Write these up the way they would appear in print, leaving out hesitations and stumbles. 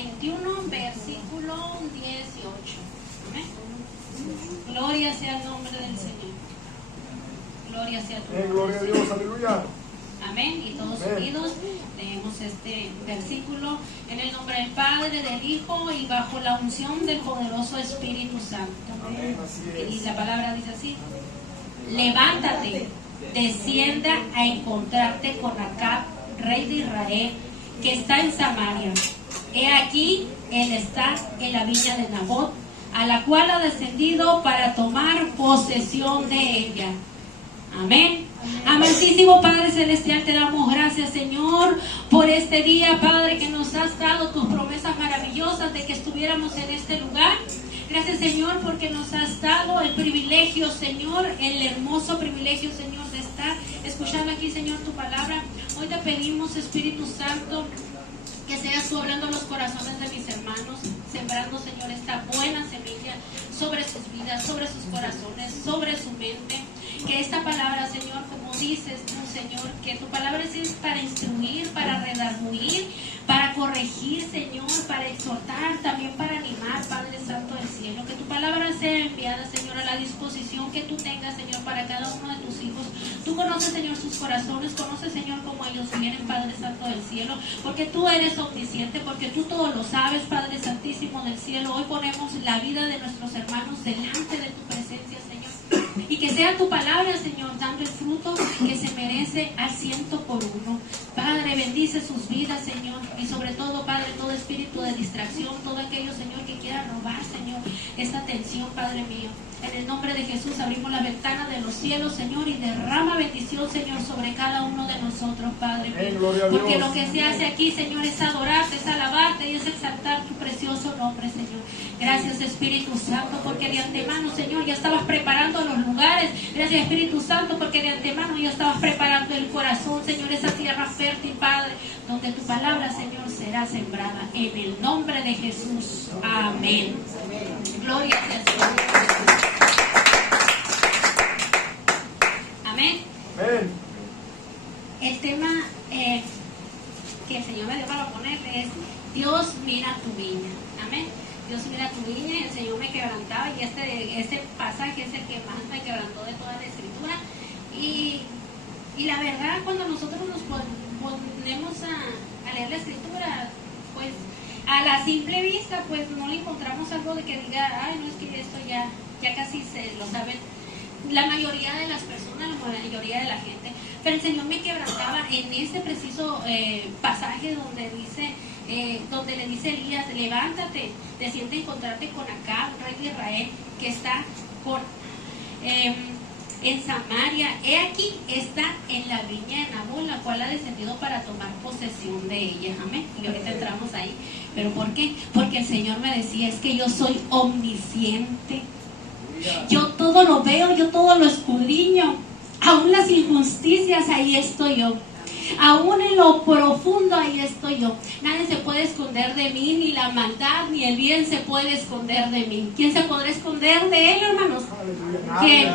21, versículo 18. Amén. Gloria sea el nombre del Señor. Gloria sea tu nombre. Gloria a Dios, aleluya. Amén. Y todos unidos leemos este versículo en el nombre del Padre, del Hijo y bajo la unción del poderoso Espíritu Santo. Amén. Así es. Y la palabra dice así: levántate, descienda a encontrarte con Acab, rey de Israel, que está en Samaria. He aquí, él está en la viña de Nabot, a la cual ha descendido para tomar posesión de ella. Amén. Amantísimo Padre Celestial, te damos gracias, Señor, por este día, Padre, que nos has dado tus promesas maravillosas de que estuviéramos en este lugar. Gracias, Señor, porque nos has dado el privilegio, Señor, el hermoso privilegio, Señor, de estar escuchando aquí, Señor, tu palabra. Hoy te pedimos, Espíritu Santo, que seas tú hablando a los corazones de mis hermanos, sembrando, Señor, esta buena semilla sobre sus vidas, sobre sus corazones, sobre su mente. Que esta palabra, Señor, como dices tú, Señor, que tu palabra es para instruir, para redarguir, para corregir, Señor, para exhortar, también para animar, Padre Santo del cielo. Que tu palabra sea enviada, Señor, a la disposición que tú tengas, Señor, para cada uno de tus hijos. Tú conoces, Señor, sus corazones, conoces, Señor, cómo ellos vienen, Padre Santo del cielo, porque tú eres omnisciente, porque tú todo lo sabes, Padre Santísimo del cielo. Hoy ponemos la vida de nuestros hermanos delante de tu presencia, Señor. Y que sea tu palabra, Señor, dando el fruto que se merece al 100%. Padre, bendice sus vidas, Señor. Y sobre todo, Padre, todo espíritu de distracción, todo aquello, Señor, que quiera robar, Señor, esta atención, Padre mío. En el nombre de Jesús abrimos la ventana de los cielos, Señor, y derrama bendición, Señor, sobre cada uno de nosotros, Padre mío. Porque lo que se hace aquí, Señor, es adorarte, es alabarte y es exaltar tu precioso nombre, Señor. Gracias, Espíritu Santo, porque de antemano, Señor, ya estabas preparando los lugares. Gracias, Espíritu Santo, porque de antemano ya estabas preparando el corazón, Señor, esa tierra fértil, Padre, donde tu palabra, Señor, será sembrada. En el nombre de Jesús. Amén. Gloria a Dios. Amén. Amén. El tema que el Señor me dio para ponerle es: Dios mira tu viña. Amén. Dios mira tu viña, y el Señor me quebrantaba, y este pasaje es el que más me quebrantó de toda la Escritura. Y la verdad, cuando nosotros nos ponemos a leer la Escritura, pues a la simple vista, pues no le encontramos algo de que diga, ay, no, es que esto ya casi se lo saben la mayoría de las personas, la mayoría de la gente. Pero el Señor me quebrantaba en ese preciso pasaje donde dice, donde le dice Elías: levántate, desciende a encontrarte con Acab, rey de Israel, que está en Samaria. He aquí, está en la viña de Nabot, la cual ha descendido para tomar posesión de ella. Amén. Y ahorita entramos ahí. ¿Pero por qué? Porque el Señor me decía: es que yo soy omnisciente. Yo todo lo veo, yo todo lo escudriño. Aún las injusticias, ahí estoy yo. Aún en lo profundo, ahí estoy yo. Nadie se puede esconder de mí, ni la maldad, ni el bien se puede esconder de mí. ¿Quién se podrá esconder de él, hermanos? ¿Quién?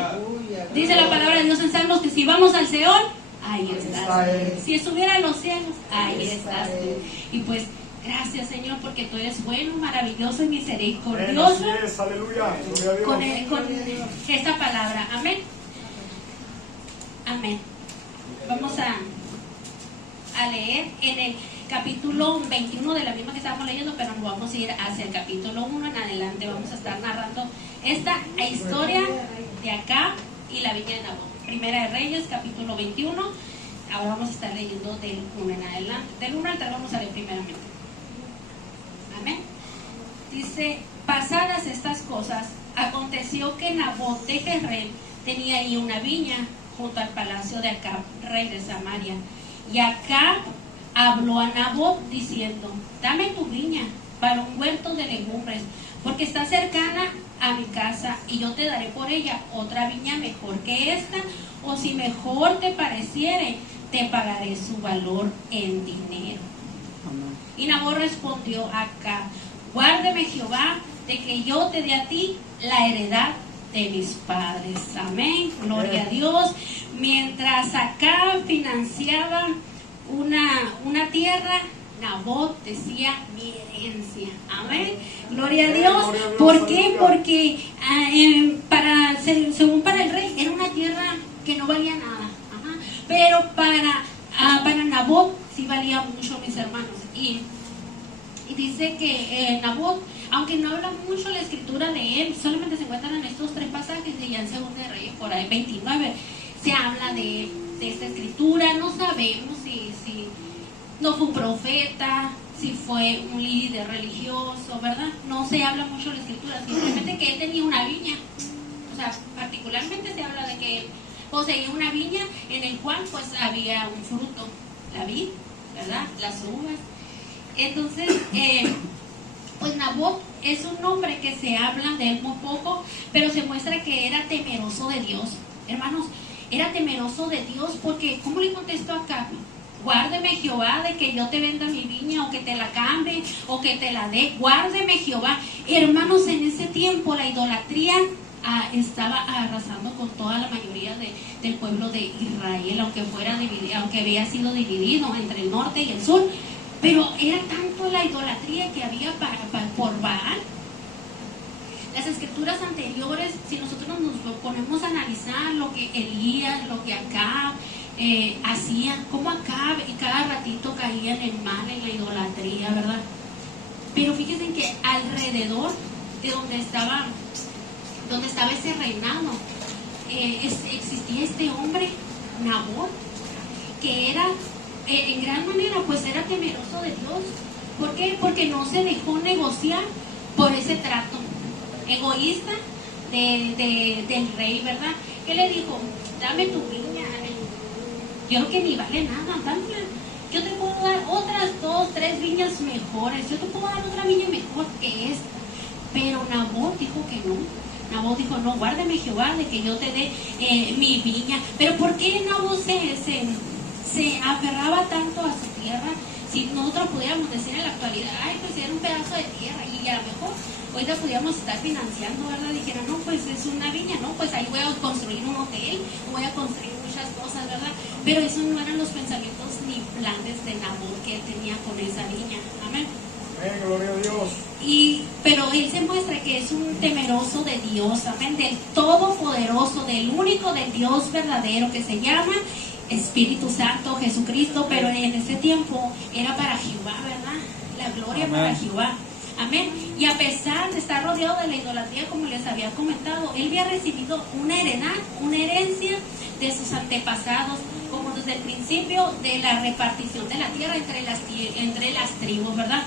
Dice la palabra de Dios en Salmos que si vamos al Seol, ahí estás. Si estuviera en los cielos, ahí estás tú. Y pues, gracias, Señor, porque tú eres bueno, maravilloso y misericordioso. Aleluya. Con esta palabra. Amén. Amén. Vamos a leer en el capítulo 21 de la misma que estábamos leyendo, pero nos vamos a ir hacia el capítulo 1 en adelante. Vamos a estar narrando esta historia de Acab y la viña de Nabot. Primera de Reyes, capítulo 21. Ahora vamos a estar leyendo del 1 en adelante. Del 1 al 3 vamos a leer primeramente. Amén. Dice: pasadas estas cosas, aconteció que Nabot de Jezreel tenía ahí una viña junto al palacio de Acab, rey de Samaria. Y Acab habló a Nabot diciendo: dame tu viña para un huerto de legumbres, porque está cercana a mi casa, y yo te daré por ella otra viña mejor que esta, o si mejor te pareciere, te pagaré su valor en dinero. Y Nabot respondió a Acab: guárdeme Jehová de que yo te dé a ti la heredad de mis padres. Amén. Gloria a Dios. Mientras Acab financiaba una tierra, Nabot decía mi herencia. Amén. Gloria a Dios. ¿Por qué? Porque según para el rey era una tierra que no valía nada. Ajá. Pero para Nabot sí valía mucho, mis hermanos. Y dice que Nabot, aunque no habla mucho la escritura de él, solamente se encuentran en estos 3 pasajes de ya en Segundo de Reyes, por ahí 29, se habla de esta escritura. No sabemos si no fue un profeta, si fue un líder religioso, ¿verdad? No se habla mucho de la escritura, simplemente que él tenía una viña. O sea, particularmente se habla de que él poseía una viña en el cual pues había un fruto, la vid, ¿verdad? Las uvas. Entonces, pues Nabot es un hombre que se habla de él muy poco, pero se muestra que era temeroso de Dios. Hermanos, era temeroso de Dios porque, ¿cómo le contestó a Acab? Guárdeme Jehová de que yo te venda mi viña o que te la cambie o que te la dé. Guárdeme Jehová. Hermanos, en ese tiempo la idolatría estaba arrasando con toda la mayoría del pueblo de Israel, aunque había sido dividido entre el norte y el sur. Pero era tanto la idolatría que había por Baal. Las escrituras anteriores, si nosotros nos ponemos a analizar lo que Elías, lo que Acab hacían, como Acab y cada ratito caía en el mal, en la idolatría, ¿verdad? Pero fíjense que alrededor de donde estaba ese reinado, existía este hombre, Nabot, que era, en gran manera, pues era temeroso de Dios. ¿Por qué? Porque no se dejó negociar por ese trato egoísta del rey, ¿verdad? ¿Qué le dijo? Dame tu viña. Yo creo que ni vale nada, dámela. Yo te puedo dar otras 2, 3 viñas mejores. Yo te puedo dar otra viña mejor que esta. Pero Nabot dijo que no. Nabot dijo, no, guárdame Jehová de que yo te dé mi viña. Pero ¿por qué Nabot se aferraba tanto a su tierra? Si nosotros pudiéramos decir en la actualidad, ay, pues era un pedazo de tierra y a lo mejor ahorita pudiéramos estar financiando, ¿verdad? Dijera, no, pues es una viña, ¿no? Pues ahí voy a construir un hotel, voy a construir muchas cosas, ¿verdad? Pero esos no eran los pensamientos ni planes de Nabot que él tenía con esa viña. Amén. Amén, gloria a Dios. Pero él se muestra que es un temeroso de Dios, amén, del todopoderoso, del único, del Dios verdadero que se llama Espíritu Santo, Jesucristo. Pero en ese tiempo era para Jehová, ¿verdad? La gloria amén. Para Jehová. Amén. Y a pesar de estar rodeado de la idolatría, como les había comentado, él había recibido una herencia de sus antepasados, como desde el principio de la repartición de la tierra entre las tribus, ¿verdad?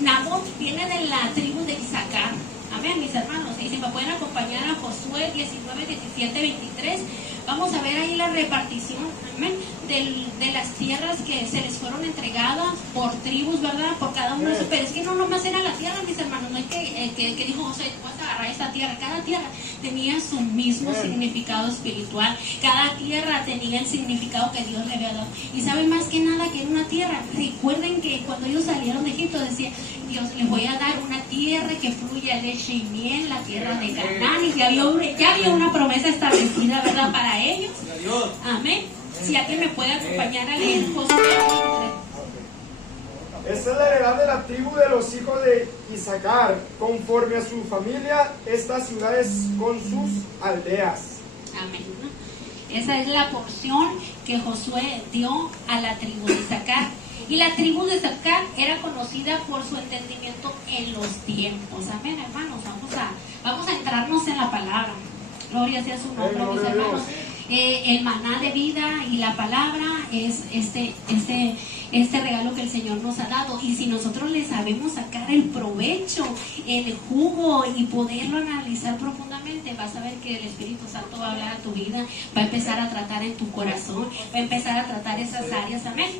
Nabot viene de la tribu de Isaacar. Amén, mis hermanos. Y si me pueden acompañar a Josué 19, 17, 23, vamos a ver ahí la repartición, amén, de las tierras que se les fueron entregadas por tribus, ¿verdad? Por cada uno de esos. Pero es que no nomás era la tierra, mis hermanos. No es que dijo José, vas a agarrar esta tierra. Cada tierra tenía su mismo significado espiritual. Cada tierra tenía el significado que Dios le había dado. Y saben, más que nada que en una tierra, recuerden que cuando ellos salieron de Egipto decía, Dios, les voy a dar una tierra que fluya leche y miel, la tierra de Canaán. Y ya había una promesa establecida, ¿verdad? Para ellos. Amén. Si alguien me puede acompañar a leer Josué. Esta es la heredad de la tribu de los hijos de Isaacar, conforme a su familia, estas ciudades con sus aldeas. Amén. Esa es la porción que Josué dio a la tribu de Isaacar. Y la tribu de Isaacar era conocida por su entendimiento en los tiempos. Amén, hermanos. Vamos a entrarnos en la palabra. Gloria sea su nombre, mis hermanos. El maná de vida y la palabra es este regalo que el Señor nos ha dado. Y si nosotros le sabemos sacar el provecho, el jugo y poderlo analizar profundamente, vas a ver que el Espíritu Santo va a hablar a tu vida, va a empezar a tratar en tu corazón, va a empezar a tratar esas áreas. Amén.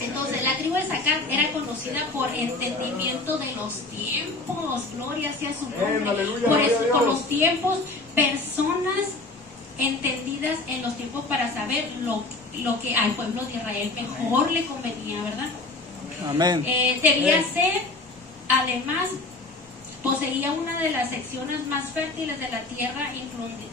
Entonces la tribu de Isaacar era conocida por entendimiento de los tiempos. Gloria sea su nombre. Por eso, con los tiempos, personas entendidas en los tiempos para saber lo que al pueblo de Israel mejor le convenía, ¿verdad? Amén. Debía ser, además, poseía una de las secciones más fértiles de la tierra,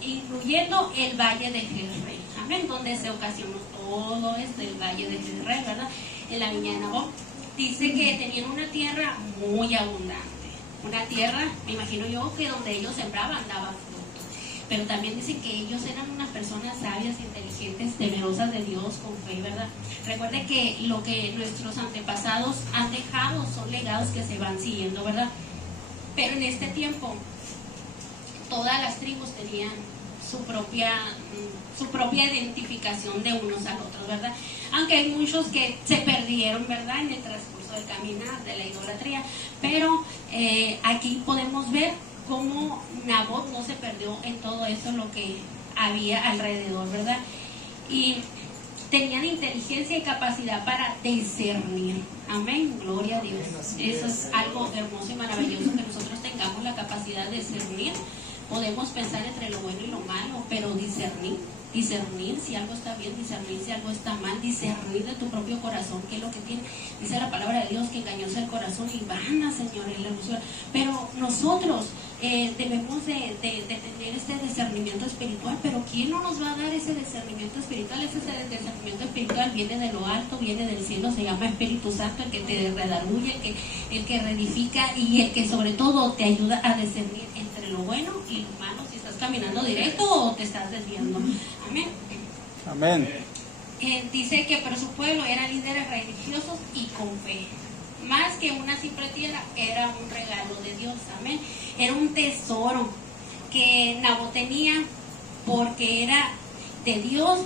incluyendo el valle de Jezreel. amén, donde se ocasionó todo el valle de Jezreel, ¿verdad? En la viña de Nabot. Dice que tenían una tierra muy abundante, una tierra, me imagino yo, que donde ellos sembraban daba fruto, pero también dice que ellos eran unas personas sabias, inteligentes, temerosas de Dios, con fe, ¿verdad? Recuerde que lo que nuestros antepasados han dejado son legados que se van siguiendo, ¿verdad? Pero en este tiempo todas las tribus tenían su propia identificación de unos al otros, ¿verdad? Aunque hay muchos que se perdieron, ¿verdad?, en el transcurso del caminar de la idolatría, pero aquí podemos ver cómo Nabot no se perdió en todo eso lo que había alrededor, ¿verdad? Y tenían inteligencia y capacidad para discernir. Amén, gloria a Dios. Eso es algo hermoso y maravilloso, que nosotros tengamos la capacidad de discernir. Podemos pensar entre lo bueno y lo malo, pero discernir si algo está bien, discernir si algo está mal, discernir de tu propio corazón qué es lo que tiene. Dice la palabra de Dios que engañoso el corazón y vana, Señor, en la ilusión. Pero nosotros debemos de tener este discernimiento espiritual. Pero ¿quién no nos va a dar ese discernimiento espiritual? Ese discernimiento espiritual viene de lo alto, viene del cielo, se llama Espíritu Santo, el que te redarguye, el que reedifica y el que sobre todo te ayuda a discernir entre lo bueno y lo malo, si estás caminando directo o te estás desviando. Amén. Amén. Dice que pero su pueblo eran líderes religiosos y con fe. Más que una simple tierra, era un regalo de Dios. Amén. Era un tesoro que Nabot tenía porque era de Dios,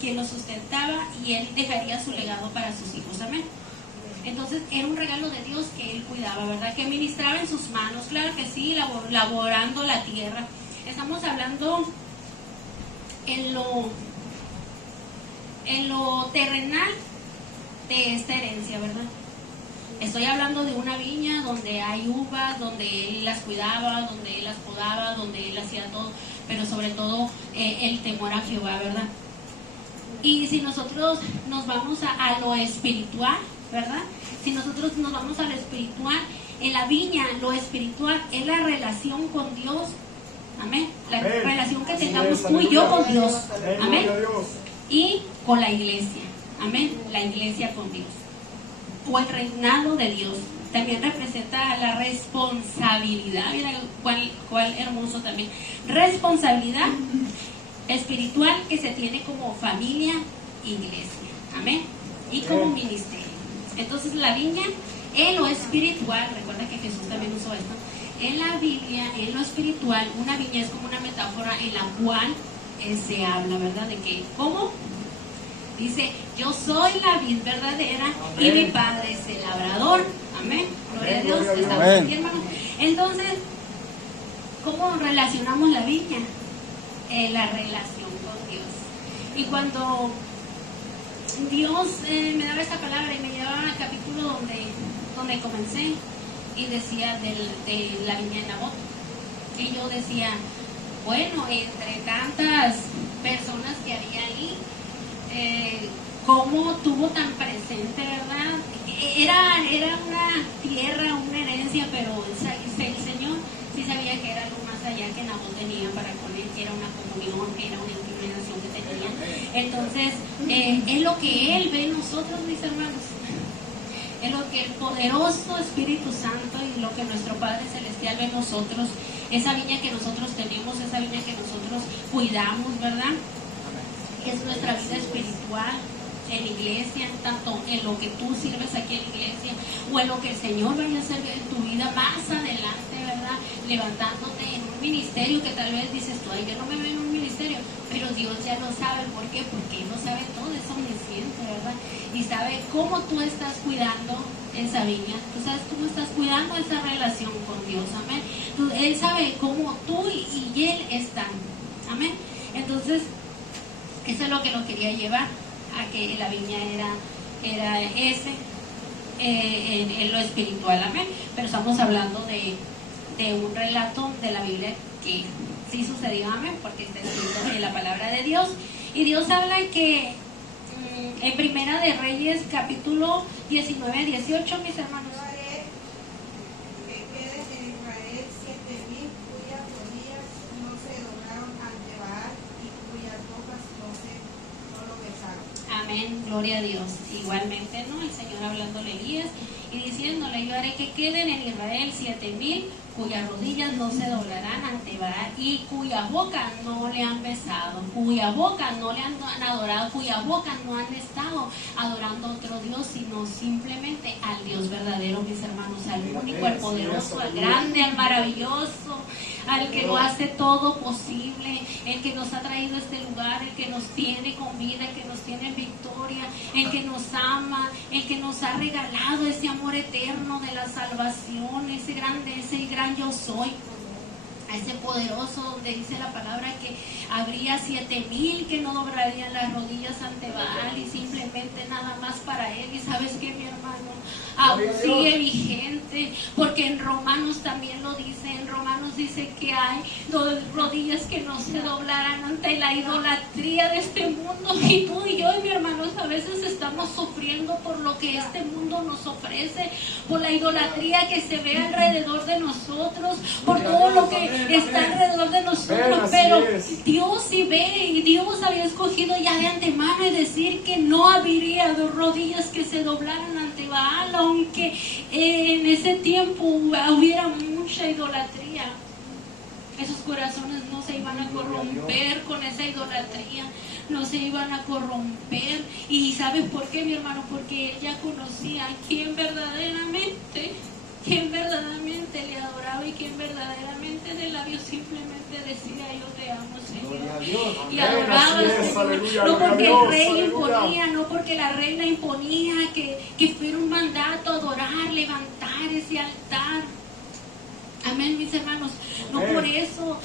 que lo sustentaba y él dejaría su legado para sus hijos. Amén. Entonces era un regalo de Dios que él cuidaba, ¿verdad? Que ministraba en sus manos, claro que sí, laborando la tierra. Estamos hablando en lo terrenal de esta herencia, ¿verdad? Estoy hablando de una viña donde hay uvas, donde él las cuidaba, donde él las podaba, donde él hacía todo, pero sobre todo el temor a Jehová, ¿verdad? Y si nosotros nos vamos a lo espiritual, ¿verdad? Si nosotros nos vamos a lo espiritual, en la viña, lo espiritual es la relación con Dios. Amén. La relación que tengamos tú y yo con Dios. Amén. Y con la iglesia. Amén. La iglesia con Dios. O el reinado de Dios. También representa la responsabilidad. Mira cuál hermoso también. Responsabilidad espiritual que se tiene como familia, iglesia. Amén. Y como ministerio. Entonces la viña, en lo espiritual, recuerda que Jesús también usó esto. En la Biblia, en lo espiritual, una viña es como una metáfora en la cual se habla, ¿verdad? De que, ¿cómo? Dice, yo soy la vid verdadera. Amén. Y mi Padre es el labrador. Amén. Gloria a Dios. ¿Estamos aquí, hermanos? Entonces, ¿cómo relacionamos la viña? La relación con Dios. Y cuando Dios me daba esta palabra y me llevaba al capítulo donde comencé, y decía de la viña de Nabot, y yo decía, bueno, entre tantas personas que había ahí, cómo tuvo tan presente, ¿verdad? Era una tierra, una herencia, pero el Señor sí sabía que era algo más allá que Nabot tenía para con él, que era una comunión, que era una inclinación que tenía. Entonces, es lo que Él ve en nosotros, mis hermanos. Es lo que el poderoso Espíritu Santo y lo que nuestro Padre Celestial ve en nosotros, esa viña que nosotros tenemos, esa viña que nosotros cuidamos, ¿verdad? Que es nuestra vida espiritual en iglesia, tanto en lo que tú sirves aquí en la iglesia o en lo que el Señor vaya a hacer en tu vida más adelante, ¿verdad? Levantándote en un ministerio que tal vez dices tú, ay, yo no me veo en un ministerio, pero Dios ya lo sabe. ¿Por qué? Porque Él lo sabe todo, es omnisciente, ¿verdad? Y sabe cómo tú estás cuidando esa viña, tú sabes cómo estás cuidando esa relación con Dios, amén. Él sabe cómo tú y Él están, amén. Entonces, eso es lo que nos quería llevar a que la viña era ese en lo espiritual, amén. Pero estamos hablando de un relato de la Biblia que sí sucedió, amén, porque está escrito en la palabra de Dios. Y Dios habla que en Primera de Reyes, capítulo 19 a 18, mis hermanos. Que queden en Israel 7,000 cuyas rodillas no se doblaron ante Baal y cuyas bocas no se Amén, gloria a Dios. Igualmente, ¿no? El Señor hablándole a Elías y diciéndole: yo haré que queden en Israel 7,000 cuyas rodillas no se doblarán ante Baal y cuya boca no le han besado, cuya boca no le han adorado, cuya boca no han estado adorando a otro Dios, sino simplemente al Dios verdadero, mis hermanos, al único, al poderoso, al grande, al maravilloso, al que lo hace todo posible, el que nos ha traído a este lugar, el que nos tiene con vida, el que nos tiene en victoria, el que nos ama, el que nos ha regalado ese amor eterno de la salvación, ese gran yo soy, a ese poderoso, donde dice la palabra que habría 7,000 que no doblarían las rodillas ante Baal y simplemente nada más para él. Y sabes que, mi hermano, aún sigue vigente, porque en Romanos también lo dice. En Romanos dice que hay rodillas que no se doblarán ante la idolatría de este mundo. Y tú y yo, mi hermanos, a veces estamos sufriendo por lo que este mundo nos ofrece, por la idolatría que se ve alrededor de nosotros, por todo lo que está alrededor de nosotros. Pero Dios sí ve, y Dios había escogido ya de antemano, es decir, que no habría dos rodillas que se doblaran ante Baal, aunque en ese tiempo hubiera mucha idolatría. Esos corazones no se iban a corromper con esa idolatría, no se iban a corromper. ¿Y sabes por qué, mi hermano? Porque él ya conocía a quien verdaderamente le adoraba y quien verdaderamente de labios simplemente decía: yo te amo, Señor. Y adoraba al Señor, no porque el rey imponía, no porque la reina imponía que fuera un mandato adorar, levantar ese altar. Amén, mis hermanos. No por eso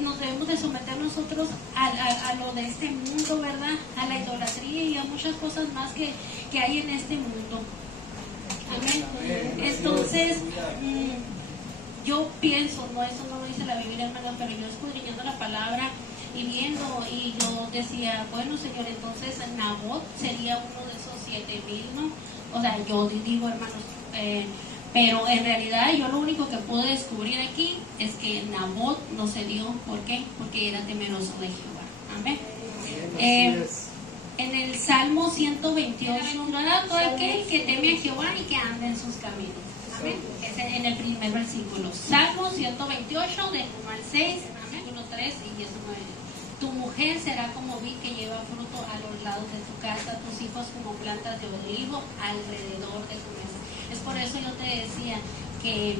nos debemos de someter nosotros a lo de este mundo, ¿verdad? A la idolatría y a muchas cosas más que hay en este mundo. Amén. Entonces, yo pienso, no, eso no lo dice la Biblia, hermano, pero yo escudriñando la palabra y viendo, y yo decía: bueno, Señor, entonces Nabot sería uno de esos 7,000, ¿no? O sea, yo digo, hermanos, pero en realidad yo lo único que pude descubrir aquí es que Nabot no se dio. ¿Por qué? Porque era temeroso de Jehová. Amén. En el Salmo 128, ¿verdad? Todo aquel que teme a Jehová y que anda en sus caminos. Amén. Es en el primer versículo. Salmo 128, del 1 al 6, amén. 1, 3 y 19. Tu mujer será como vid que lleva fruto a los lados de tu casa, tus hijos como plantas de olivo alrededor de tu mesa. Es por eso yo te decía que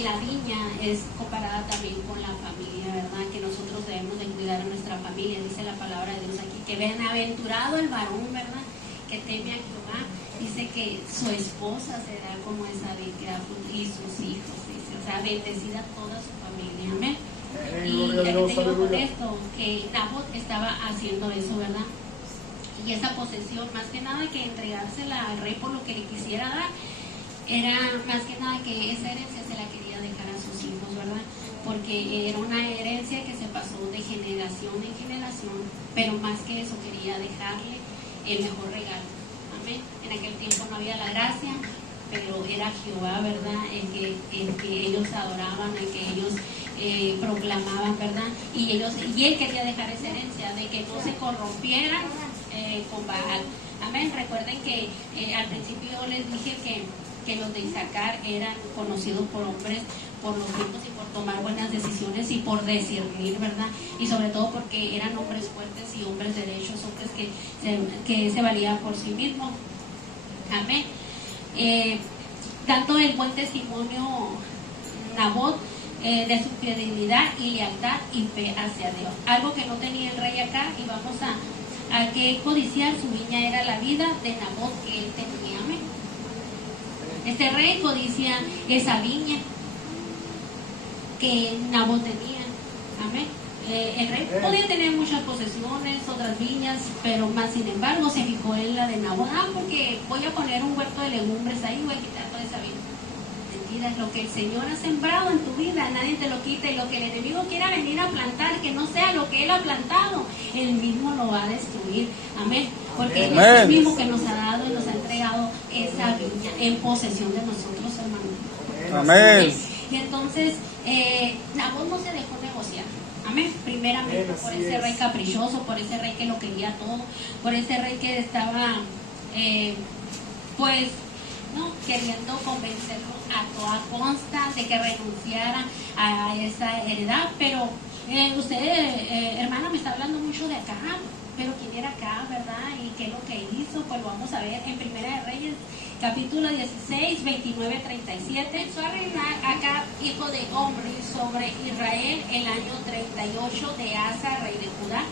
la viña es comparada también con la familia, ¿verdad? Que nosotros debemos de cuidar a nuestra familia. Dice la palabra de Dios aquí que bienaventurado el varón, ¿verdad?, que teme a Jehová. Dice que su esposa será como esa vid que da fruto, y sus hijos, dice, o sea, bendecida toda su familia. Amén. Y ya que te digo con esto, que Nabot estaba haciendo eso, ¿verdad? Y esa posesión, más que nada que entregársela al rey por lo que le quisiera dar, era más que nada que esa herencia se la quería dejar a sus hijos, ¿verdad? Porque era una herencia que se pasó de generación en generación, pero más que eso quería dejarle el mejor regalo. Amén. En aquel tiempo no había la gracia, pero era Jehová, ¿verdad? El que ellos adoraban, el que ellos proclamaban, ¿verdad? Y él quería dejar esa herencia de que no se corrompieran con Baal. Amén. Recuerden que al principio yo les dije que los de Isaacar eran conocidos por hombres, por los tiempos y por tomar buenas decisiones y por discernir, ¿verdad? Y sobre todo porque eran hombres fuertes y hombres derechos, hombres que se valían por sí mismos. Amén. Dando el buen testimonio Nabot de su fidelidad y lealtad y fe hacia Dios. Algo que no tenía el rey acá, y vamos a que codiciar. Su viña era la vida de Nabot que él tenía. Amén. Este rey codicia esa viña que Nabot tenía. Amén. El rey podía tener muchas posesiones, otras viñas, pero más sin embargo se fijó en la de Nabot. Porque voy a poner un huerto de legumbres ahí, voy a quitar toda esa viña. Mentira, lo que el Señor ha sembrado en tu vida, nadie te lo quita, y lo que el enemigo quiera venir a plantar, que no sea lo que él ha plantado, él mismo lo va a destruir. Amén. Porque él es el mismo que nos ha dado y nos ha entregado esa viña en posesión de nosotros, hermanos. Amén. Y entonces, Nabot no se dejó negociar. Amén. Primeramente Amén, por así ese es. rey caprichoso, por ese rey que lo quería todo, por ese rey que estaba, pues, ¿no?, queriendo convencerlo a toda consta de que renunciara a esa heredad. Pero usted, hermana, me está hablando mucho de Acab, pero ¿quién era Acab, verdad? ¿Y qué es lo que hizo? Pues lo vamos a ver en Primera de Reyes, capítulo 16, 29, 37. Empezó a reinar Acab, hijo de Omri, sobre Israel el año 38 de Asa, rey de Judá.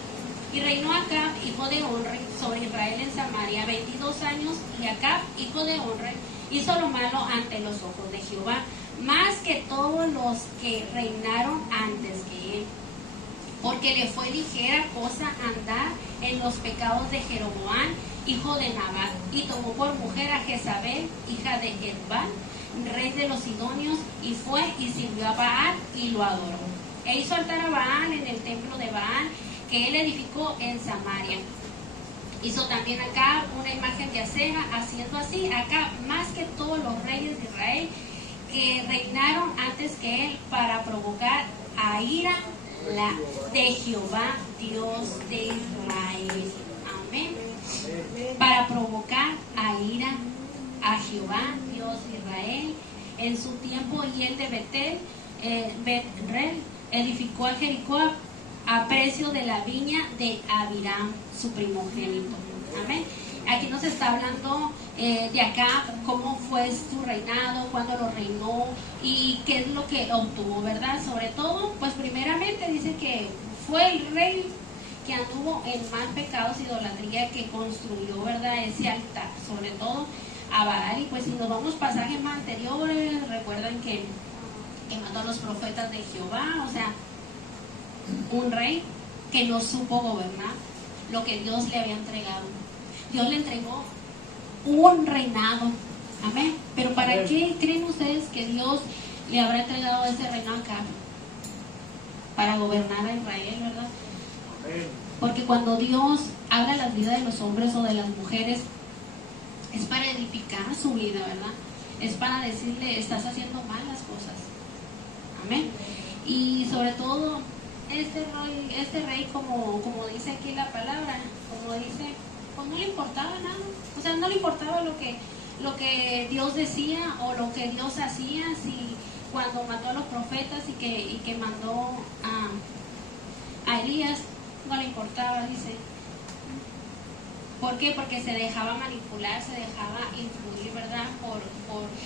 Y reinó Acab, hijo de Omri, sobre Israel en Samaria 22 años. Y Acab, hijo de Omri, hizo lo malo ante los ojos de Jehová, más que todos los que reinaron antes que él. Porque le fue ligera cosa andar en los pecados de Jeroboam, hijo de Nabat, y tomó por mujer a Jezabel, hija de Etbal, rey de los Sidonios, y fue y sirvió a Baal y lo adoró. E hizo altar a Baal en el templo de Baal, que él edificó en Samaria. Hizo también Acab una imagen de acera, haciendo así Acab más que todos los reyes de Israel que reinaron antes que él, para provocar a ira de Jehová, Dios de Israel. Amén. Para provocar a ira a Jehová, Dios de Israel. En su tiempo, y él de Betel, Bet-rel, edificó a Jericó a precio de la viña de Abiram, su primogénito. Amén. Aquí nos está hablando de Acab, cómo fue su reinado, cuándo lo reinó y qué es lo que obtuvo, ¿verdad? Sobre todo, pues primeramente dice que fue el rey que anduvo en más pecados, idolatría, que construyó, ¿verdad?, ese altar, sobre todo a Baal. Y pues si nos vamos pasajes más anteriores, recuerdan que mató a los profetas de Jehová. O sea, un rey que no supo gobernar lo que Dios le había entregado. Dios le entregó un reinado. Amén. Pero ¿para qué creen ustedes que Dios le habrá entregado ese reinado acá? Para gobernar a Israel, ¿verdad? Amén. Porque cuando Dios habla las vidas de los hombres o de las mujeres, es para edificar su vida, ¿verdad? Es para decirle, estás haciendo mal las cosas. Amén. Y sobre todo, este rey como dice aquí la palabra, como dice, pues no le importaba nada. O sea, no le importaba lo que Dios decía o lo que Dios hacía. Si cuando mató a los profetas y que mandó a Elías, no le importaba, dice. ¿Por qué? Porque se dejaba manipular, se dejaba influir, ¿verdad?, por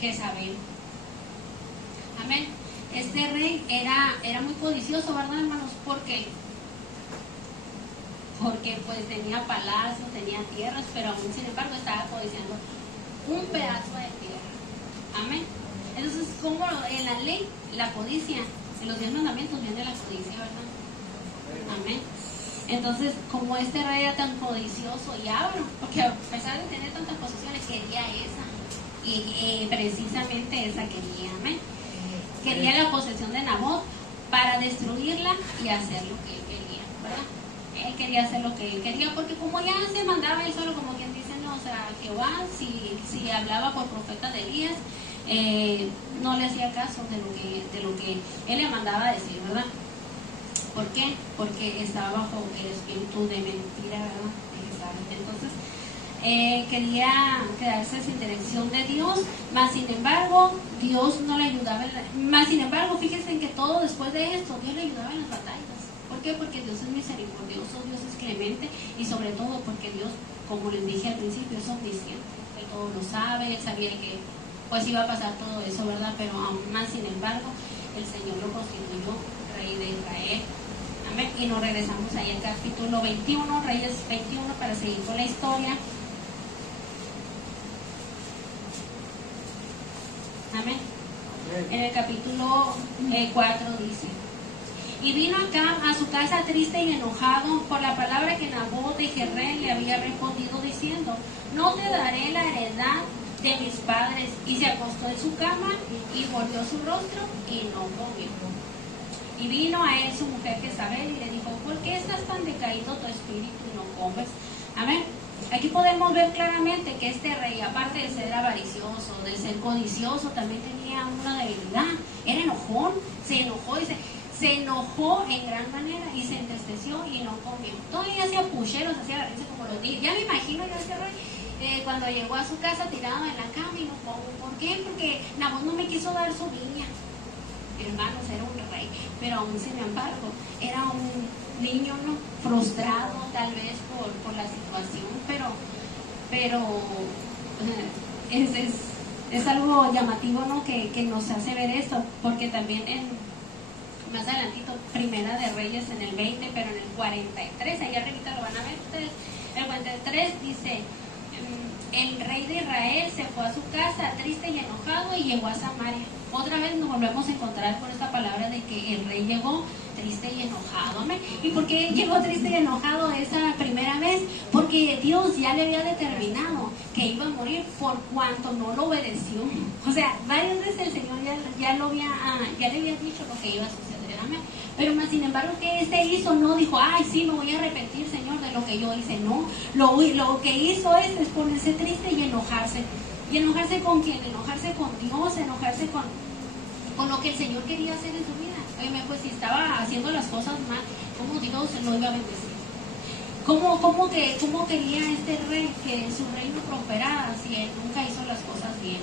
Jezabel. Amén. Este rey era muy codicioso, ¿verdad, hermanos? ¿Por qué? Porque pues tenía palacios, tenía tierras, pero aún sin embargo estaba codiciando un pedazo de tierra. Amén. Entonces, como en la ley, la codicia, en los 10 mandamientos viene la codicia, ¿verdad? Amén. Entonces, como este rey era tan codicioso y avaro, porque a pesar de tener tantas posesiones, quería esa, y precisamente esa quería. Amén. Quería la posesión de Nabot para destruirla y hacer lo que él quería, ¿verdad? Él quería hacer lo que él quería, porque como ya se mandaba él solo, como quien dice, no, o sea, Jehová, si hablaba por profeta de Elías, no le hacía caso de lo que él le mandaba a decir, ¿verdad? ¿Por qué? Porque estaba bajo el espíritu de mentira, ¿verdad? Entonces, quería quedarse sin dirección de Dios, mas sin embargo, Dios no le ayudaba. Mas sin embargo, fíjense en que todo después de esto, Dios le ayudaba en las batallas. ¿Por qué? Porque Dios es misericordioso, Dios es clemente, y sobre todo porque Dios, como les dije al principio, es omnisciente. Él todo lo sabe, Él sabía que pues iba a pasar todo eso, ¿verdad? Pero aún más, sin embargo, el Señor lo constituyó rey de Israel. Amén. Y nos regresamos ahí al capítulo 21, Reyes 21, para seguir con la historia. Amén. En el capítulo 4 dice: y vino Acab a su casa triste y enojado por la palabra que Nabot de Jezreel le había respondido, diciendo: no te daré la heredad de mis padres. Y se acostó en su cama y volvió su rostro y no comió. Y vino a él su mujer Jezabel y le dijo: ¿por qué estás tan decaído tu espíritu y no comes? Amén. Aquí podemos ver claramente que este rey, aparte de ser avaricioso, de ser codicioso, también tenía una debilidad. Era enojón, se enojó y se enojó en gran manera y se entristeció y no comió. Todavía hacía pucheros, hacía berrinche como los niños. Ya me imagino yo ese rey cuando llegó a su casa tirado en la cama y no como. ¿Por qué? Porque Nabot no me quiso dar su viña. Hermanos, era un rey, pero aún sin embargo, era un niño, ¿no? Frustrado tal vez por la situación, pero es algo llamativo, ¿no? Que nos hace ver esto, porque también más adelantito, Primera de Reyes en el 20, pero en el 43, ahí arribita lo van a ver ustedes, el 43 dice, el rey de Israel se fue a su casa triste y enojado y llegó a Samaria. Otra vez nos volvemos a encontrar con esta palabra de que el rey llegó triste y enojado. ¿Me? ¿Y por qué llegó triste y enojado esa primera vez? Porque Dios ya le había determinado que iba a morir por cuanto no lo obedeció. O sea, varias veces el Señor ya le había dicho lo que iba a suceder. ¿Amén? Pero más sin embargo, ¿qué hizo? No dijo, ay, sí, me voy a arrepentir, Señor, de lo que yo hice. No, lo que hizo es ponerse triste y enojarse. ¿Y enojarse con quién? Enojarse con Dios, enojarse con lo que el Señor quería hacer en su vida. Oye, pues si estaba haciendo las cosas mal, ¿cómo Dios lo iba a bendecir? ¿Cómo quería este rey que su reino prosperara si él nunca hizo las cosas bien?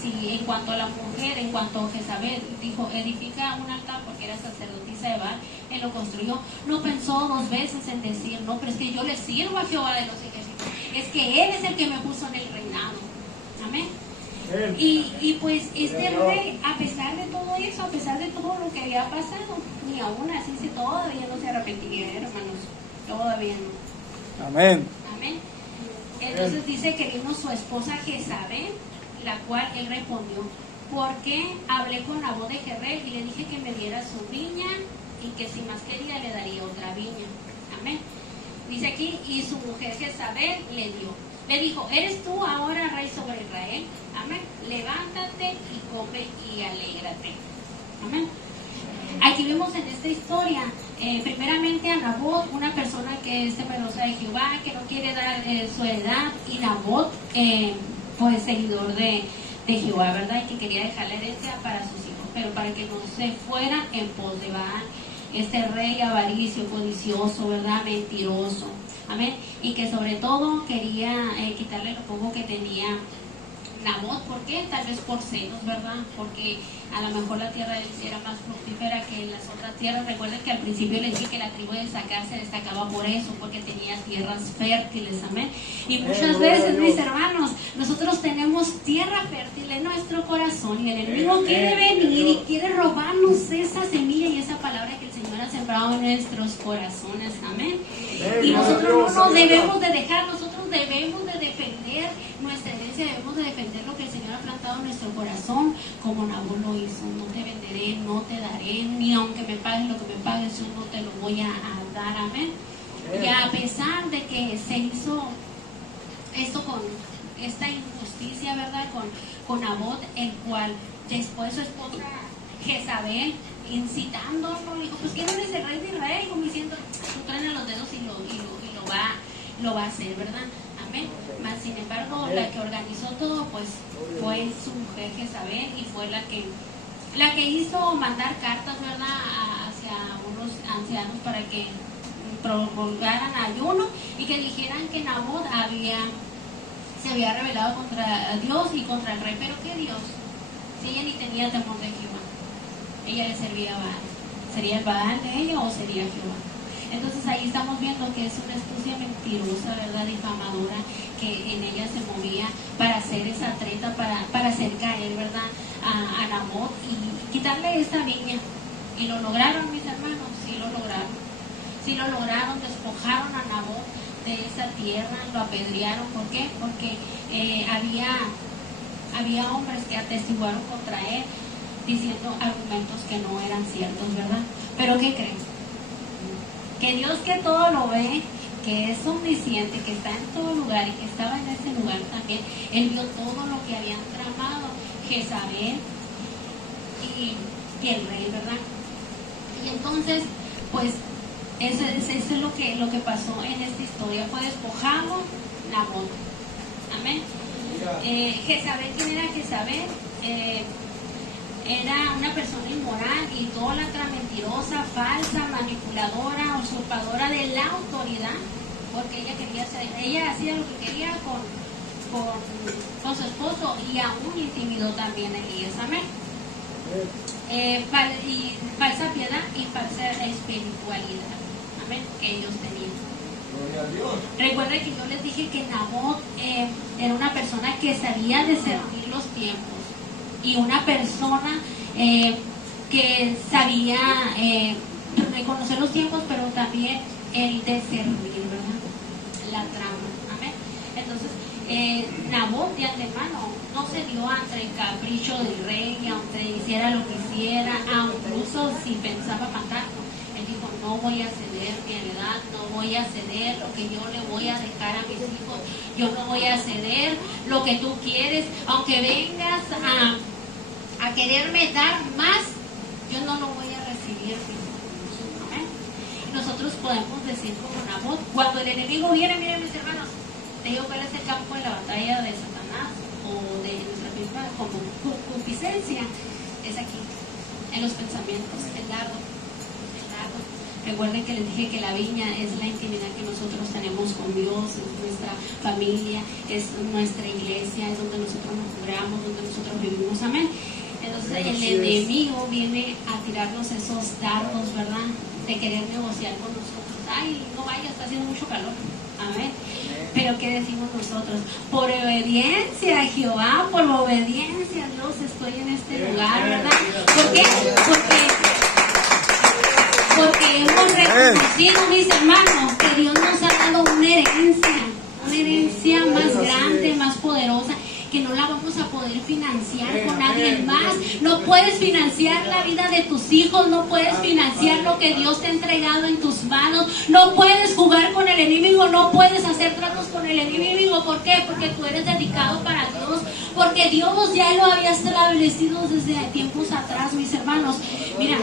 Si en cuanto a la mujer, en cuanto a Jezabel, dijo, edifica un altar porque era sacerdotisa de Baal, él lo construyó, no pensó dos veces en decir, no, pero es que yo le sirvo a Jehová de los ejércitos, es que él es el que me puso en el reinado. Amén. Y pues este rey, a pesar de todo eso, a pesar de todo lo que había pasado, ni aún así todavía no se arrepentía, hermanos, todavía no. Amén. Amén. Entonces dice que vino su esposa Jezabel, la cual él respondió, porque hablé con Nabot de Jezreel y le dije que me diera su viña y que si más quería le daría otra viña. Amén. Dice aquí, y su mujer Jezabel le dio. Le dijo, ¿eres tú ahora rey sobre Israel? Amén. Levántate y come y alégrate. Amén. Aquí vemos en esta historia, primeramente a Nabot, una persona que es temerosa de Jehová, que no quiere dar su heredad, y Nabot, pues seguidor de Jehová, ¿verdad? Y que quería dejar la herencia para sus hijos, pero para que no se fueran en pos de Baal. Este rey avaricio, codicioso, ¿verdad? Mentiroso. Amén. Y que sobre todo quería quitarle lo poco que tenía Nabot. ¿Por qué? Tal vez por celos, ¿verdad? Porque a lo mejor la tierra de él era más fructífera que las otras tierras. Recuerden que al principio les dije que la tribu de Isaacar se destacaba por eso, porque tenía tierras fértiles. Amén. Y muchas veces, mis hermanos, nosotros tenemos tierra fértil en nuestro corazón y el enemigo quiere venir y quiere robarnos esa semilla y esa palabra que el Señor ha sembrado en nuestros corazones. Amén. Y nosotros no nos debemos de dejar, nosotros debemos de defender nuestra herencia, debemos de defender lo que el Señor ha plantado en nuestro corazón, como Nabot lo hizo. No te venderé, no te daré, ni aunque me pagues lo que me pagues, yo no te lo voy a dar. Amén. Y a pesar de que se hizo esto con esta injusticia, ¿verdad? Con Nabot, el cual después su esposa Jezabel, incitándolo, le dijo, pues ¿quién eres el rey de Israel? Como diciendo, tú traen los dedos y lo va a hacer, ¿verdad? Amén. Mas sin embargo, la que organizó todo, pues fue su mujer Jezabel, y fue la que hizo mandar cartas, ¿verdad? Hacia unos ancianos para que prolongaran ayuno y que dijeran que Nabot se había rebelado contra Dios y contra el rey. ¿Pero qué Dios? Si ella ni tenía temor de Jehová, ella le servía a Baal. ¿Sería el Baal de ella o sería Jehová? Entonces ahí estamos viendo que es una astucia mentirosa, ¿verdad? Difamadora, que en ella se movía para hacer esa treta, para hacer caer, ¿verdad? A Nabot y quitarle esta viña. Y lo lograron, mis hermanos, sí lo lograron. Sí lo lograron, despojaron a Nabot de esa tierra, lo apedrearon. ¿Por qué? Porque había hombres que atestiguaron contra él, diciendo argumentos que no eran ciertos, ¿verdad? Pero ¿qué creen? Que Dios, que todo lo ve, que es omnisciente, que está en todo lugar y que estaba en ese lugar también, él vio todo lo que habían tramado Jezabel y el rey, ¿verdad? Y entonces, pues, eso es lo que pasó en esta historia. Fue despojado Nabot. Amén. Jezabel, ¿quién era Jezabel? era una persona inmoral, idólatra, mentirosa, falsa, manipuladora, usurpadora de la autoridad, porque ella hacía lo que quería con su esposo y aún intimidó también a Elías. Amén. Y falsa piedad y falsa espiritualidad, amén, que ellos tenían. Recuerda que yo les dije que Nabot era una persona que sabía discernir los tiempos y una persona que sabía reconocer los tiempos, pero también el discernir, ¿verdad? La trama, amén. Entonces, Nabot de antemano no se dio ante el capricho del rey, aunque hiciera lo que hiciera, incluso si pensaba matarlo. Él dijo, no voy a ceder mi heredad, no voy a ceder lo que yo le voy a dejar a mis hijos, yo no voy a ceder lo que tú quieres, aunque vengas a quererme dar más, yo no lo voy a recibir. ¿Amén? Nosotros podemos decir como Nabot, cuando el enemigo viene, miren mis hermanos, te digo cuál es el campo de la batalla de Satanás o de nuestra misma como concupiscencia, es aquí, en los pensamientos, el dardo. Recuerden que les dije que la viña es la intimidad que nosotros tenemos con Dios, es nuestra familia, es nuestra iglesia, es donde nosotros nos curamos, donde nosotros vivimos, amén. Entonces el enemigo viene a tirarnos esos dardos, ¿verdad? De querer negociar con nosotros. Ay, no vaya, está haciendo mucho calor, amén. Pero ¿qué decimos nosotros? Por obediencia a Jehová, por obediencia a Dios estoy en este lugar, ¿verdad? ¿Por qué? Porque hemos reconocido, mis hermanos, que Dios nos ha dado una herencia más grande, más poderosa, que no la vamos a poder financiar con nadie más. No puedes financiar la vida de tus hijos, no puedes financiar lo que Dios te ha entregado en tus manos, no puedes jugar con el enemigo, no puedes hacer tratos con el enemigo. ¿Por qué? Porque tú eres dedicado para Dios, porque Dios ya lo había establecido desde tiempos atrás, mis hermanos. Mira,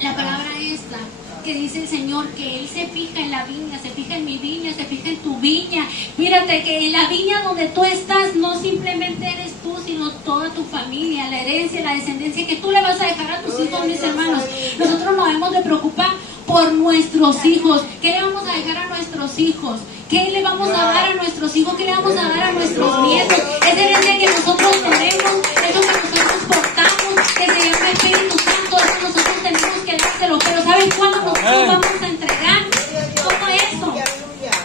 la palabra esta que dice el Señor, que Él se fija en la viña, se fija en mi viña, se fija en tu viña. Mírate que en la viña donde tú estás no simplemente eres tú, sino toda tu familia, la herencia, la descendencia que tú le vas a dejar a tus hijos, mis hermanos. Nosotros nos debemos de preocupar por nuestros hijos. ¿Qué le vamos a dejar a nuestros hijos? ¿Qué le vamos a dar a nuestros hijos? ¿Qué le vamos a dar a nuestros nietos? Esa herencia que nosotros tenemos, eso que nosotros portamos, que se llama Espíritu Santo, eso nosotros tenemos que dárselo. Pero ¿sabes cuándo nosotros vamos a entregar todo eso?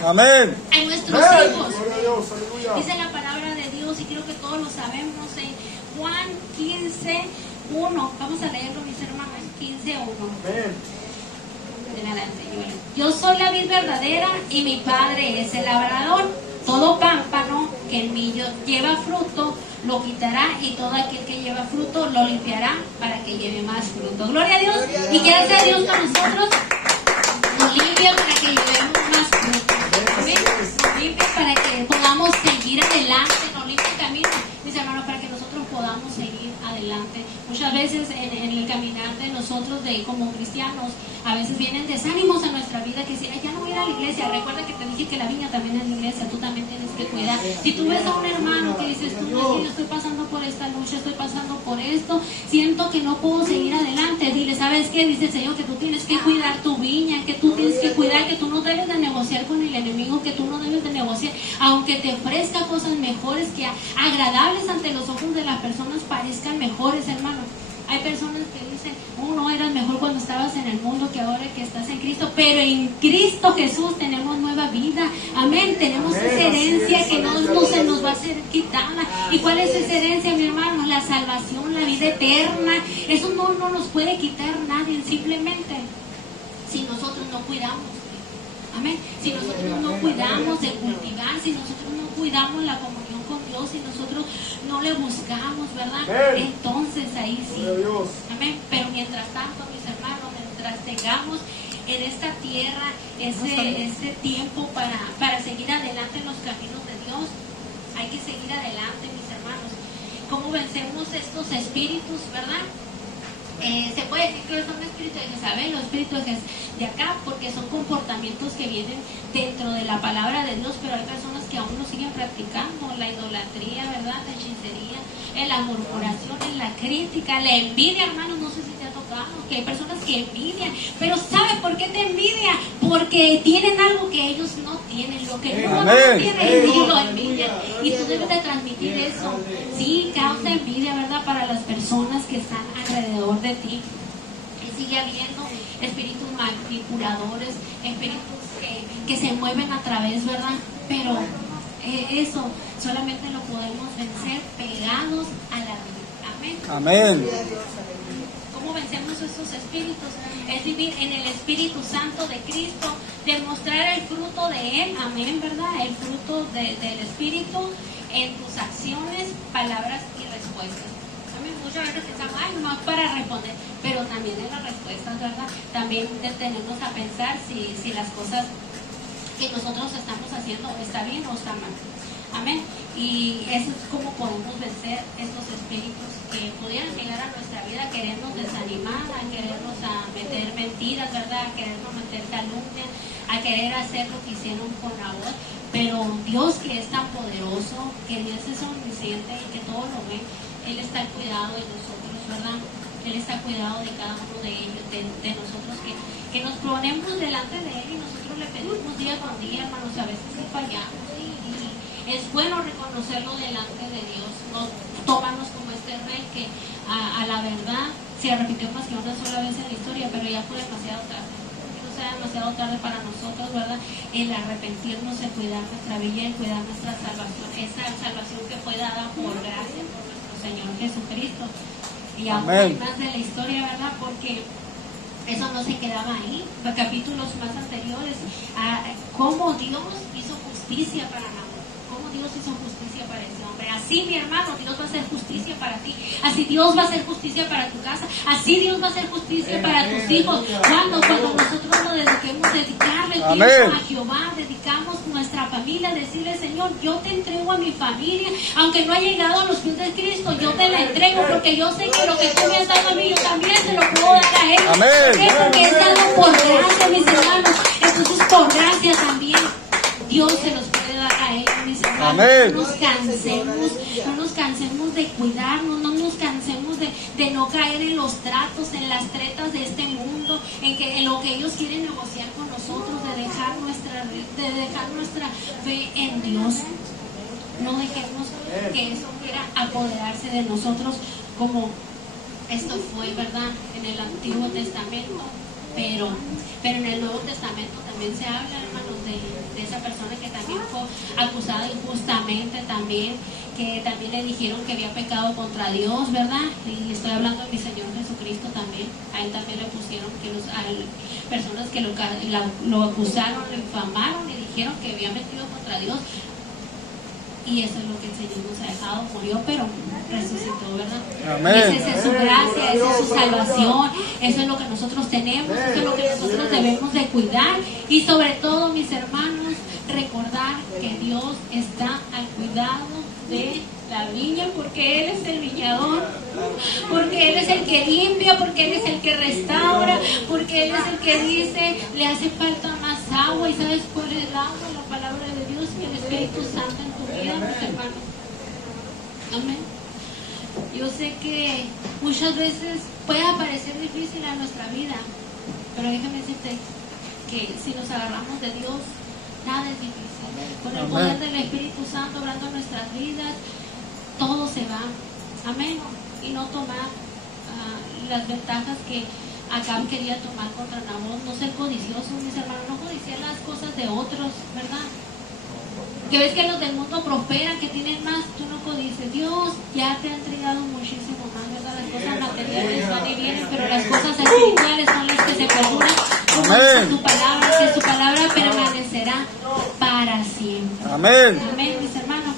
Amén. A nuestros hijos. Dice la palabra de Dios, y creo que todos lo sabemos, en Juan 15:1. Vamos a leerlo, mis hermanos. 15:1. Yo soy la vid verdadera y mi Padre es el labrador. Todo pámpano que en mí lleva fruto lo quitará, y todo aquel que lleva fruto lo limpiará para que lleve más fruto. Gloria a Dios. ¿Y qué hace Dios con nosotros? Nos limpia para que llevemos más fruto. ¿Amén? Nos limpia para que podamos seguir adelante, nos limpia el camino, mis hermanos, para que nosotros podamos seguir adelante. Muchas veces en el caminar de nosotros como cristianos, a veces vienen desánimos a nuestra vida, que si ya no voy a ir a la iglesia. Recuerda que te dije que la viña también es la iglesia, tú también tienes que cuidar. Si tú ves a un hermano que dices, tú, yo estoy pasando por esta lucha, estoy pasando por esto, siento que no puedo seguir adelante, dile, ¿sabes qué? Dice el Señor que tú tienes que cuidar tu viña, que tú tienes que cuidar, que tú no debes de negociar con el enemigo, que tú no debes de negociar, aunque te ofrezca cosas mejores, que agradables ante los ojos de las personas parezcan mejores, hermano. Hay personas que dicen, no eras mejor cuando estabas en el mundo que ahora que estás en Cristo, pero en Cristo Jesús tenemos nueva vida, amén, tenemos esa herencia que no se nos va a ser quitada. ¿Y cuál es esa herencia, mi hermano? La salvación, la vida eterna. Eso no nos puede quitar nadie, simplemente si nosotros no cuidamos, amén, si nosotros no cuidamos de cultivar, si nosotros no cuidamos la comunión con Dios, si nosotros no le buscamos, ¿verdad? Entonces ahí sí, amén. Pero mientras tanto, mis hermanos, mientras tengamos en esta tierra ese tiempo para seguir adelante en los caminos de Dios, hay que seguir adelante, mis hermanos. ¿Cómo vencemos estos espíritus, verdad? Se puede decir que son espíritus de Jezabel, los espíritus de acá, porque son comportamientos que vienen dentro de la palabra de Dios, pero hay personas que aún lo siguen practicando, la idolatría, ¿verdad? La hechicería, en la murmuración, en la crítica, la envidia, hermano. No sé si te ha tocado, que hay personas que envidian, pero ¿sabes por qué te envidian? Porque tienen algo que ellos no tienen, lo que no tienen, y lo envidian, y tú debes de transmitir eso. Sí, causa envidia, ¿verdad?, para las personas que están alrededor de ti. Y sigue habiendo espíritus manipuladores, espíritus que se mueven a través, ¿verdad? Pero eso solamente lo podemos vencer pegados a la vida. Amén. Amén. ¿Cómo vencemos esos espíritus? Es vivir en el Espíritu Santo de Cristo, demostrar el fruto de Él, amén, ¿verdad? El fruto del Espíritu en tus acciones, palabras y respuestas. Amén. Muchas veces pensamos, ay, no es para responder, pero también en las respuestas, ¿verdad? También detenernos a pensar si las cosas que nosotros estamos haciendo está bien o está mal. Amén. Y eso es como podemos vencer estos espíritus que pudieran llegar a nuestra vida a querernos desanimar, a querernos a meter mentiras, ¿verdad? A querernos meter calumnia, a querer hacer lo que hicieron con Nabot. Pero Dios, que es tan poderoso, que Dios es omnisciente y que todo lo ve, Él está al cuidado de nosotros, ¿verdad? Él está al cuidado de cada uno de ellos, de nosotros que nos ponemos delante de Él y nosotros le pedimos día con día, hermanos. A veces sí fallamos y es bueno reconocerlo delante de Dios, no tomarnos como este rey que a la verdad se repitió más que una sola vez en la historia, pero ya fue demasiado tarde. O sea, demasiado tarde para nosotros, ¿verdad? El arrepentirnos, el cuidar nuestra vida, el cuidar nuestra salvación, esa salvación que fue dada por gracia por nuestro Señor Jesucristo. Y aún hay más de la historia, ¿verdad? Porque eso no se quedaba ahí. Los capítulos más anteriores, cómo Dios hizo justicia para Nabot, cómo Dios hizo justicia para ese hombre. Así, mi hermano, Dios va a hacer justicia para ti. Así Dios va a hacer justicia para tu casa. Así Dios va a hacer justicia para tus hijos. Cuando nosotros nos dedicarle el tiempo a Jehová, dedicamos nuestra familia, decirle, Señor, yo te entrego a mi familia, aunque no ha llegado a los pies de Cristo, yo te la entrego, porque yo sé que lo que tú me has dado a mí, yo también se lo puedo dar a Él. Amén. Porque es dado por gracia, mis hermanos. Entonces, por gracia también Dios se los puede dar a Él, mis hermanos. Amén. No nos cansemos de cuidarnos, no nos cansemos de no caer en los tratos, en las tretas de este mundo, en lo que ellos quieren negociar con nosotros, de dejar nuestra fe en Dios. No dejemos que eso quiera apoderarse de nosotros, como esto fue, ¿verdad?, en el Antiguo Testamento. Pero en el Nuevo Testamento también se habla, hermanos, de esa persona que también fue acusada injustamente también, que también le dijeron que había pecado contra Dios, ¿verdad? Y estoy hablando de mi Señor Jesucristo también. A Él también le pusieron personas que lo acusaron, lo infamaron y dijeron que había mentido contra Dios. Y eso es lo que el Señor nos ha dejado. Murió, pero resucitó, ¿verdad? Amén. Esa es su gracia, esa es su salvación. Eso es lo que nosotros tenemos, eso es lo que nosotros debemos de cuidar. Y sobre todo, mis hermanos, recordar que Dios está al cuidado de la viña, porque Él es el viñador, porque Él es el que limpia, porque Él es el que restaura, porque Él es el que dice, le hace falta más agua. ¿Y sabes cuál es el agua? La palabra de Dios y el Espíritu Santo en tu vida, mis hermanos. Amén. Yo sé que muchas veces puede parecer difícil a nuestra vida, pero déjame decirte que si nos agarramos de Dios, nada es difícil. Con el poder del Espíritu Santo obrando en nuestras vidas, todo se va. Amén. Y no tomar las ventajas que Acab quería tomar contra Nabot. No ser codiciosos, mis hermanos, no codiciar las cosas de otros, ¿verdad? Que ves que los del mundo prosperan, que tienen más, tú no codices. Dios ya te ha entregado muchísimo más, ¿verdad? Las cosas materiales van y vienen, pero las cosas espirituales son las que se perduran. Como dice tu palabra, que su palabra permanecerá para siempre. Amén. Amén, mis hermanos.